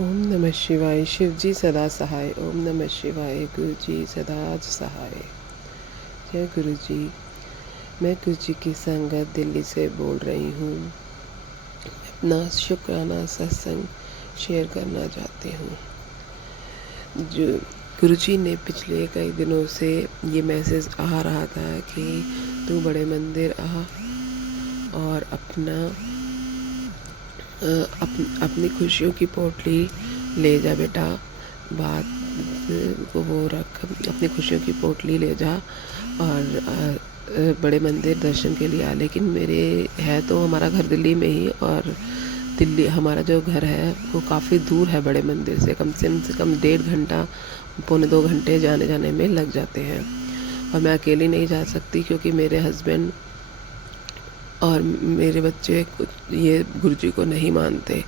ओम नमः शिवाय। शिव जी सदा सहाय। ओम नमः शिवाय। गुरु जी सदा सहाय। जय गुरु जी। मैं गुरु जी की संगत दिल्ली से बोल रही हूँ। अपना शुक्राना सत्संग शेयर करना चाहती हूँ। जो गुरु जी ने पिछले कई दिनों से ये मैसेज आ रहा था कि तू बड़े मंदिर आ और अपनी खुशियों की पोटली ले जा बेटा। बात को वो रख, अपनी खुशियों की पोटली ले जा और बड़े मंदिर दर्शन के लिए आ। लेकिन मेरे है तो हमारा घर दिल्ली में ही, और दिल्ली हमारा जो घर है वो काफ़ी दूर है बड़े मंदिर से कम 1.5 घंटा पौने 2 घंटे जाने जाने में लग जाते हैं। और मैं अकेली नहीं जा सकती क्योंकि मेरे हस्बैंड और मेरे बच्चे ये गुरुजी को नहीं मानते,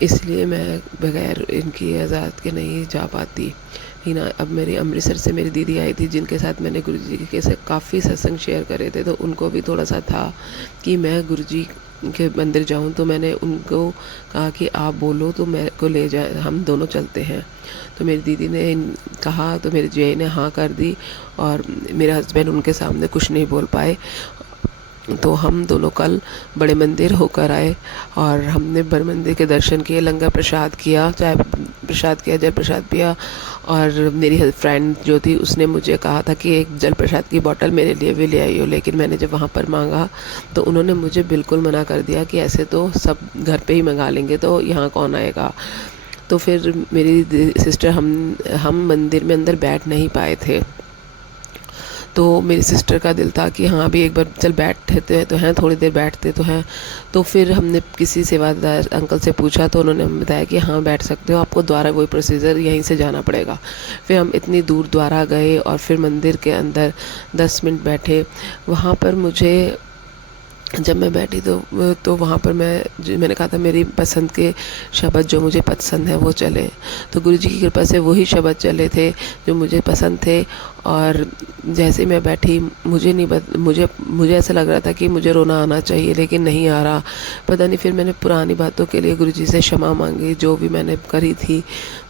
इसलिए मैं बगैर इनकी इजाज़त के नहीं जा पाती। ना अब मेरी अमृतसर से मेरी दीदी आई थी जिनके साथ मैंने गुरुजी के से काफ़ी सत्संग शेयर करे थे, तो उनको भी थोड़ा सा था कि मैं गुरुजी के मंदिर जाऊं। तो मैंने उनको कहा कि आप बोलो तो मेरे को ले जाए, हम दोनों चलते हैं। तो मेरी दीदी ने कहा तो मेरी जिया ने हाँ कर दी, और मेरे हस्बैंड उनके सामने कुछ नहीं बोल पाए। तो हम दोनों कल बड़े मंदिर होकर आए और हमने बड़े मंदिर के दर्शन किए, लंगर प्रसाद किया, चाय प्रसाद किया, जल प्रसाद पिया। और मेरी फ्रेंड जो थी उसने मुझे कहा था कि एक जल प्रसाद की बोतल मेरे लिए भी ले आई हो, लेकिन मैंने जब वहाँ पर मांगा तो उन्होंने मुझे बिल्कुल मना कर दिया कि ऐसे तो सब घर पे ही मंगा लेंगे, तो यहाँ कौन आएगा। तो फिर मेरी सिस्टर हम मंदिर में अंदर बैठ नहीं पाए थे, तो मेरी सिस्टर का दिल था कि हाँ अभी एक बार चल बैठते तो हैं, थोड़ी देर बैठते तो हैं। तो फिर हमने किसी सेवादार अंकल से पूछा तो उन्होंने हमें बताया कि हाँ बैठ सकते हो, आपको द्वारा वही प्रोसीजर यहीं से जाना पड़ेगा। फिर हम इतनी दूर द्वारा गए और फिर मंदिर के अंदर 10 मिनट बैठे। वहाँ पर मुझे जब मैं बैठी तो वहाँ पर मैंने कहा था मेरी पसंद के शब्द जो मुझे पसंद है वो चले। तो गुरु जी की कृपा से वही शब्द चले थे जो मुझे पसंद थे। और जैसे मैं बैठी मुझे ऐसा लग रहा था कि मुझे रोना आना चाहिए, लेकिन नहीं आ रहा। पता नहीं, फिर मैंने पुरानी बातों के लिए गुरु जी से क्षमा मांगी, जो भी मैंने करी थी,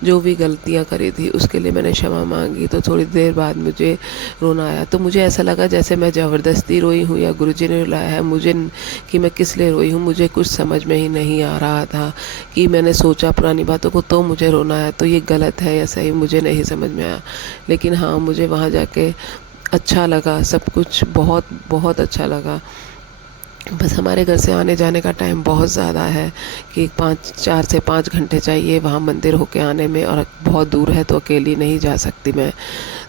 जो भी गलतियाँ करी थी उसके लिए मैंने क्षमा मांगी। तो थोड़ी देर बाद मुझे रोना आया, तो मुझे ऐसा लगा जैसे मैं ज़बरदस्ती रोई हूँ या गुरु जी ने रुलाया है मुझे, कि मैं किस लिए रोई हूँ। मुझे कुछ समझ में ही नहीं आ रहा था कि मैंने सोचा पुरानी बातों को तो मुझे रोना आया, तो ये गलत है या सही मुझे नहीं समझ में आया। लेकिन हाँ मुझे वहाँ जाके अच्छा लगा, सब कुछ बहुत बहुत अच्छा लगा। बस हमारे घर से आने जाने का टाइम बहुत ज़्यादा है कि 4 से 5 घंटे चाहिए वहाँ मंदिर होके आने में, और बहुत दूर है तो अकेली नहीं जा सकती मैं।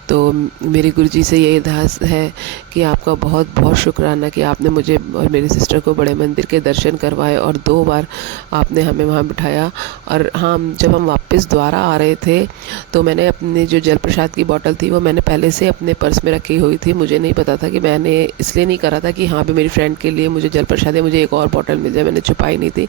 तो मेरी गुरुजी से ये अरदास है कि आपका बहुत बहुत शुक्राना कि आपने मुझे और मेरी सिस्टर को बड़े मंदिर के दर्शन करवाए और 2 बार आपने हमें वहाँ बिठाया। और हाँ, जब हम वापस द्वारा आ रहे थे तो मैंने अपनी जो जल प्रसाद की बोतल थी वो मैंने पहले से अपने पर्स में रखी हुई थी। मुझे नहीं पता था कि मैंने इसलिए नहीं करा था कि हाँ भी मेरी फ्रेंड के लिए मुझे जल प्रसाद है, मुझे एक और बोतल मिल जाए, मैंने छुपाई नहीं थी।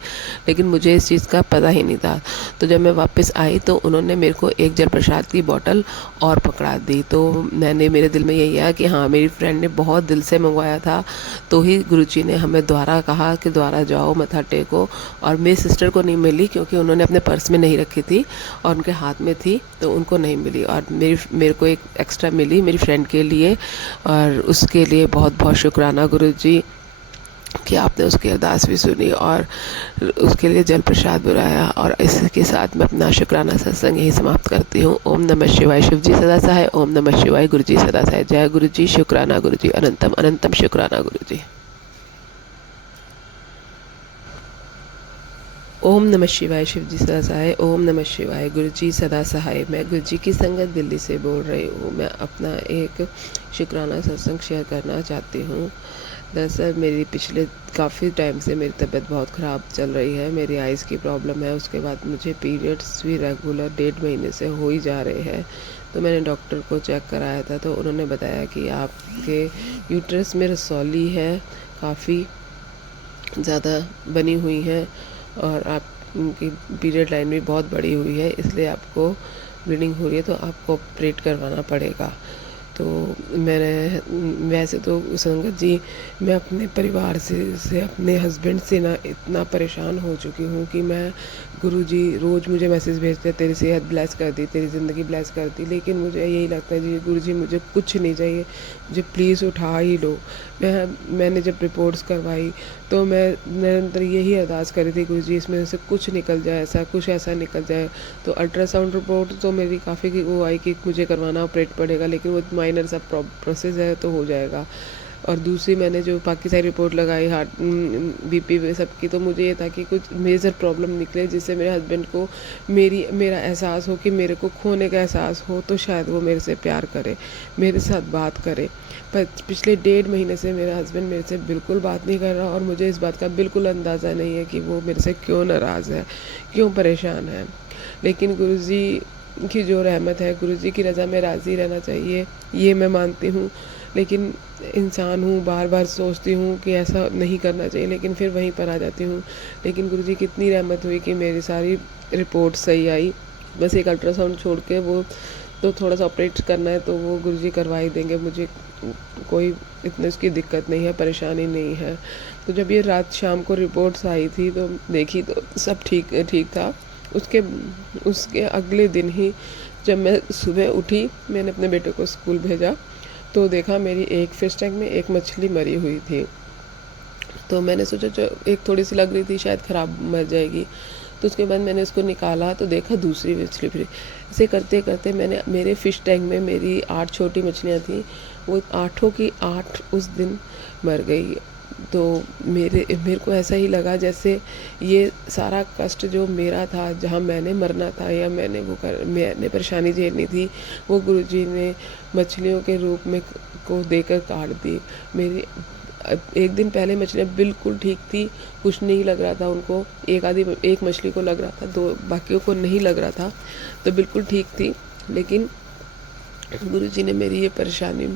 लेकिन मुझे इस चीज़ का पता ही नहीं था। तो जब मैं वापस आई तो उन्होंने मेरे को एक जल प्रसाद की बोतल और पकड़ा दी। तो मेरे दिल में यही आया कि हाँ मेरी फ्रेंड ने बहुत दिल से मंगवाया था, तो ही गुरुजी ने हमें द्वारा कहा कि द्वारा जाओ मत्था टेको। और मेरी सिस्टर को नहीं मिली क्योंकि उन्होंने अपने पर्स में नहीं रखी थी और उनके हाथ में थी, तो उनको नहीं मिली। और मेरे को एक एक्स्ट्रा मिली मेरी फ्रेंड के लिए, और उसके लिए बहुत बहुत शुक्राना गुरुजी कि आपने उसकी अरदास भी सुनी और उसके लिए जल प्रसाद बुलाया। और इसके साथ मैं अपना शुक्राना सत्संग यही समाप्त करती हूँ। ओम नमः शिवाय। शिव जी सदा सहाय। ओम नमः शिवाय। गुरु जी सदा सहाय। जय गुरु जी। शुक्राना गुरु जी। अनंतम अनंतम शुक्राना गुरु जी। ओम नमः शिवाय। शिव जी सदा सहाय। ओम नमः शिवाय। गुरु जी सदा सहाय। मैं गुरु जी की संगत दिल्ली से बोल रही हूँ। मैं अपना एक शुक्राना सत्संग शेयर करना चाहती हूँ। दरअसल मेरी पिछले काफ़ी टाइम से मेरी तबीयत बहुत ख़राब चल रही है। मेरी आइज़ की प्रॉब्लम है, उसके बाद मुझे पीरियड्स भी रेगुलर 1.5 महीने से हो ही जा रहे हैं। तो मैंने डॉक्टर को चेक कराया था, तो उन्होंने बताया कि आपके यूट्रस में रसौली है, काफ़ी ज़्यादा बनी हुई है, और आपकी पीरियड लाइन भी बहुत बड़ी हुई है, इसलिए आपको ब्लीडिंग हो रही है, तो आपको ऑपरेट करवाना पड़ेगा। तो मैंने वैसे तो संगत जी, मैं अपने परिवार से अपने हस्बैंड से ना इतना परेशान हो चुकी हूँ कि मैं, गुरुजी रोज़ मुझे मैसेज भेजते हैं, तेरी सेहत ब्लेस कर दी, तेरी ज़िंदगी ब्लेस कर दी, लेकिन मुझे यही लगता है जी गुरुजी मुझे कुछ नहीं चाहिए, मुझे प्लीज़ उठा ही लो। मैंने जब रिपोर्ट्स करवाई तो मैं निरंतर यही अरदास करी थी, गुरुजी इसमें से कुछ निकल जाए, कुछ ऐसा निकल जाए। तो अल्ट्रासाउंड रिपोर्ट तो मेरी काफ़ी वो आई कि मुझे करवाना ऑपरेट पड़ेगा, लेकिन वो माइनर सा प्रोसेस है तो हो जाएगा। और दूसरी मैंने जो बाकी सारी रिपोर्ट लगाई हार्ट बीपी वे सब की, तो मुझे ये था कि कुछ मेजर प्रॉब्लम निकले जिससे मेरे हस्बैंड को मेरा एहसास हो कि मेरे को खोने का एहसास हो, तो शायद वो मेरे से प्यार करे, मेरे साथ बात करे। पर पिछले 1.5 महीने से मेरा हस्बैंड मेरे से बिल्कुल बात नहीं कर रहा, और मुझे इस बात का बिल्कुल अंदाज़ा नहीं है कि वो मेरे से क्यों नाराज़ है, क्यों परेशान है। लेकिन गुरुजी की जो रहमत है, गुरुजी की रज़ा में राज़ी रहना चाहिए, ये मैं मानती हूँ। लेकिन इंसान हूँ, बार बार सोचती हूँ कि ऐसा नहीं करना चाहिए, लेकिन फिर वहीं पर आ जाती हूँ। लेकिन गुरुजी की इतनी रहमत हुई कि मेरी सारी रिपोर्ट सही आई। बस एक अल्ट्रासाउंड छोड़ के, वो तो थोड़ा सा ऑपरेट करना है तो वो गुरुजी करवा ही देंगे, मुझे कोई इतनी उसकी दिक्कत नहीं है, परेशानी नहीं है। तो जब ये रात शाम को रिपोर्ट्स आई थी तो देखी तो सब ठीक ठीक था। उसके उसके अगले दिन ही जब मैं सुबह उठी, मैंने अपने बेटे को स्कूल भेजा, तो देखा मेरी एक फिश टैंक में एक मछली मरी हुई थी। तो मैंने सोचा जो एक थोड़ी सी लग रही थी शायद ख़राब मर जाएगी, तो उसके बाद मैंने उसको निकाला तो देखा दूसरी मछली फिर। ऐसे करते करते मैंने, मेरे फ़िश टैंक में मेरी 8 छोटी मछलियाँ थी, वो 8 की 8 उस दिन मर गई। तो मेरे को ऐसा ही लगा जैसे ये सारा कष्ट जो मेरा था, जहाँ मैंने मरना था या मैंने परेशानी झेलनी थी, वो गुरुजी ने मछलियों के रूप में को देकर काट दी। मेरी एक दिन पहले मछलियाँ बिल्कुल ठीक थी, कुछ नहीं लग रहा था उनको, एक मछली को लग रहा था, 2 बाकियों को नहीं लग रहा था, तो बिल्कुल ठीक थी। लेकिन गुरुजी ने मेरी ये परेशानी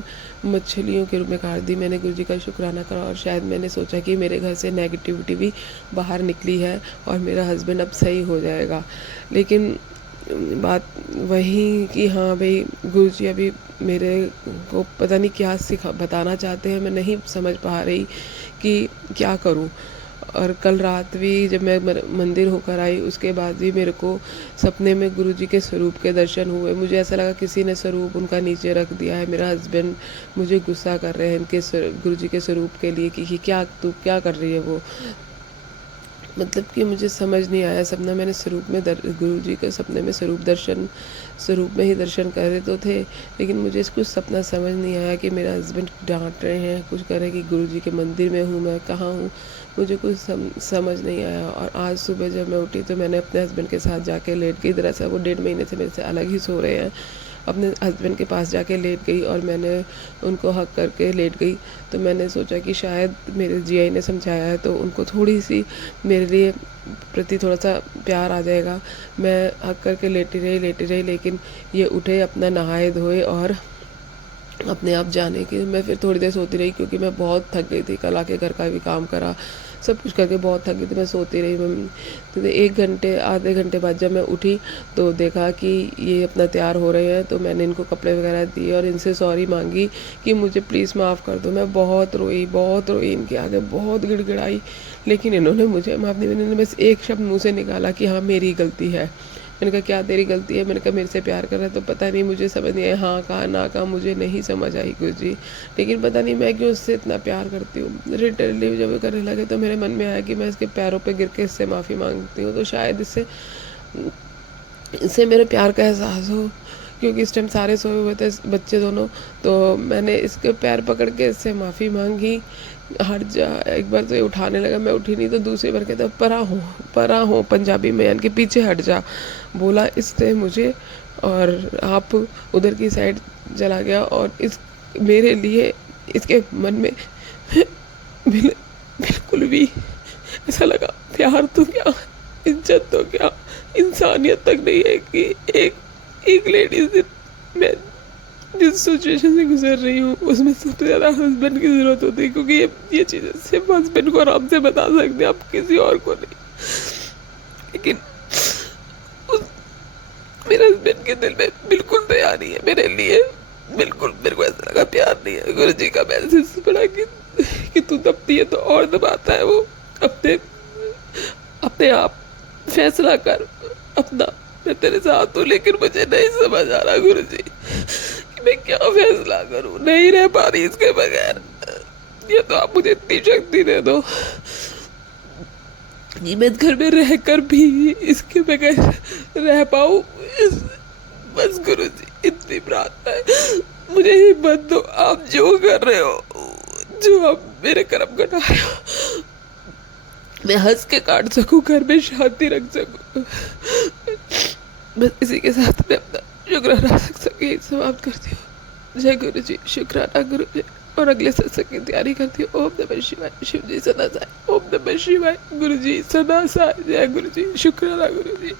मछलियों के रूप में काट दी। मैंने गुरुजी का शुक्राना करा, और शायद मैंने सोचा कि मेरे घर से नेगेटिविटी भी बाहर निकली है और मेरा हस्बैंड अब सही हो जाएगा। लेकिन बात वही कि हाँ भाई, गुरुजी अभी मेरे को पता नहीं क्या बताना चाहते हैं, मैं नहीं समझ पा रही कि क्या करूं। और कल रात भी जब मैं मंदिर होकर आई, उसके बाद भी मेरे को सपने में गुरुजी के स्वरूप के दर्शन हुए। मुझे ऐसा लगा किसी ने स्वरूप उनका नीचे रख दिया है। मेरा हस्बैंड मुझे गुस्सा कर रहे हैं इनके गुरुजी के स्वरूप के लिए कि क्या तू क्या कर रही है वो, मतलब कि मुझे समझ नहीं आया। सपना मैंने स्वरूप में गुरुजी के सपने में स्वरूप में ही दर्शन कर रहे तो थे, लेकिन मुझे कुछ सपना समझ नहीं आया कि मेरा हस्बैंड डांट रहे हैं, कुछ कर रहे हैं कि गुरुजी के मंदिर में हूँ, मैं कहाँ हूँ, मुझे कुछ समझ नहीं आया। और आज सुबह जब मैं उठी तो मैंने अपने हस्बैंड के साथ जाके लेट गई। दरअसल वो 1.5 महीने से मेरे से अलग ही सो रहे हैं। अपने हस्बैंड के पास जाके लेट गई और मैंने उनको हक करके लेट गई। तो मैंने सोचा कि शायद मेरे जीआई ने समझाया है तो उनको थोड़ी सी मेरे लिए प्रति थोड़ा सा प्यार आ जाएगा। मैं हक करके लेटी रही, लेकिन ये उठे, अपना नहाए धोए और अपने आप जाने की। मैं फिर थोड़ी देर सोती रही क्योंकि मैं बहुत थक गई थी, कल आके घर का भी काम करा, सब कुछ करके बहुत थक गई थी। मैं सोती रही। तो 1 घंटे आधे घंटे बाद जब मैं उठी तो देखा कि ये अपना तैयार हो रहे हैं, तो मैंने इनको कपड़े वगैरह दिए और इनसे सॉरी मांगी कि मुझे प्लीज़ माफ़ कर दो। मैं बहुत रोई इनके आगे, बहुत गिड़गिड़ाई, लेकिन इन्होंने मुझे माफ़ नहीं। इन्होंने बस एक शब्द मुँह से निकाला कि हाँ मेरी गलती है। मैंने कहा क्या तेरी गलती है? मैंने कहा मेरे से प्यार कर रहा है। तो पता नहीं, मुझे समझ नहीं आया, हाँ कहा ना कहा मुझे नहीं समझ आई गुरुजी, लेकिन पता नहीं मैं क्यों उससे इतना प्यार करती हूँ। लिटरली जब वो करने लगे तो मेरे मन में आया कि मैं इसके पैरों पे गिर के इससे माफ़ी मांगती हूँ, तो शायद इससे मेरे प्यार का एहसास हो, क्योंकि इस टाइम सारे सोए हुए थे बच्चे दोनों। तो मैंने इसके पैर पकड़ के इससे माफ़ी मांगी, हट जा। एक बार तो ये उठाने लगा, मैं उठी नहीं, तो दूसरी बार कहता परा हो पंजाबी में, यानी कि पीछे हट जा बोला इसने मुझे, और आप उधर की साइड चला गया। और इस मेरे लिए इसके मन में बिल्कुल भी ऐसा लगा प्यार तो क्या, इज्जत तो क्या, इंसानियत तक नहीं है कि एक लेडीज, मैं जिस सिचुएशन से गुजर रही हूँ उसमें सबसे ज़्यादा हस्बैंड की ज़रूरत होती है, क्योंकि ये चीज़ें सिर्फ हस्बैंड को आराम से बता सकते हैं, आप किसी और को नहीं। लेकिन मेरे हस्बैंड के दिल में बिल्कुल दया नहीं है मेरे लिए। बिल्कुल मेरे को ऐसा लगा प्यार नहीं है। गुरु जी का मैसेज पढ़ा कि तू दबती है तो और दबाता है वो। अपने अपने आप फैसला कर अपना। मैं तेरे साथ हूँ लेकिन मुझे नहीं समझ आ रहा गुरु जी कि मैं क्या फैसला करूँ। नहीं रह पा रही इसके बगैर। ये तो आप मुझे इतनी शक्ति दे दो कि मैं घर में रहकर भी इसके बगैर रह पाऊँ। बस गुरु जी इतनी प्रार्थना है। मुझे हिम्मत दो। आप जो कर रहे हो, जो आप मेरे कर्म घटा रहे हो, मैं हंस के काट सकूं, घर में शांति रख सकूं। बस इसी के साथ मैं अपना शुक्राना सके समाप्त करती हूँ। जय गुरु जी। शुक्राना गुरु जी। और अगले सत्संग की तैयारी करती हूँ। ओम नमः शिवाय। शिव जी सदा साई। ओम नमः शिवाय। गुरु जी सदा साई। जय गुरु जी। शुक्राना गुरु जी।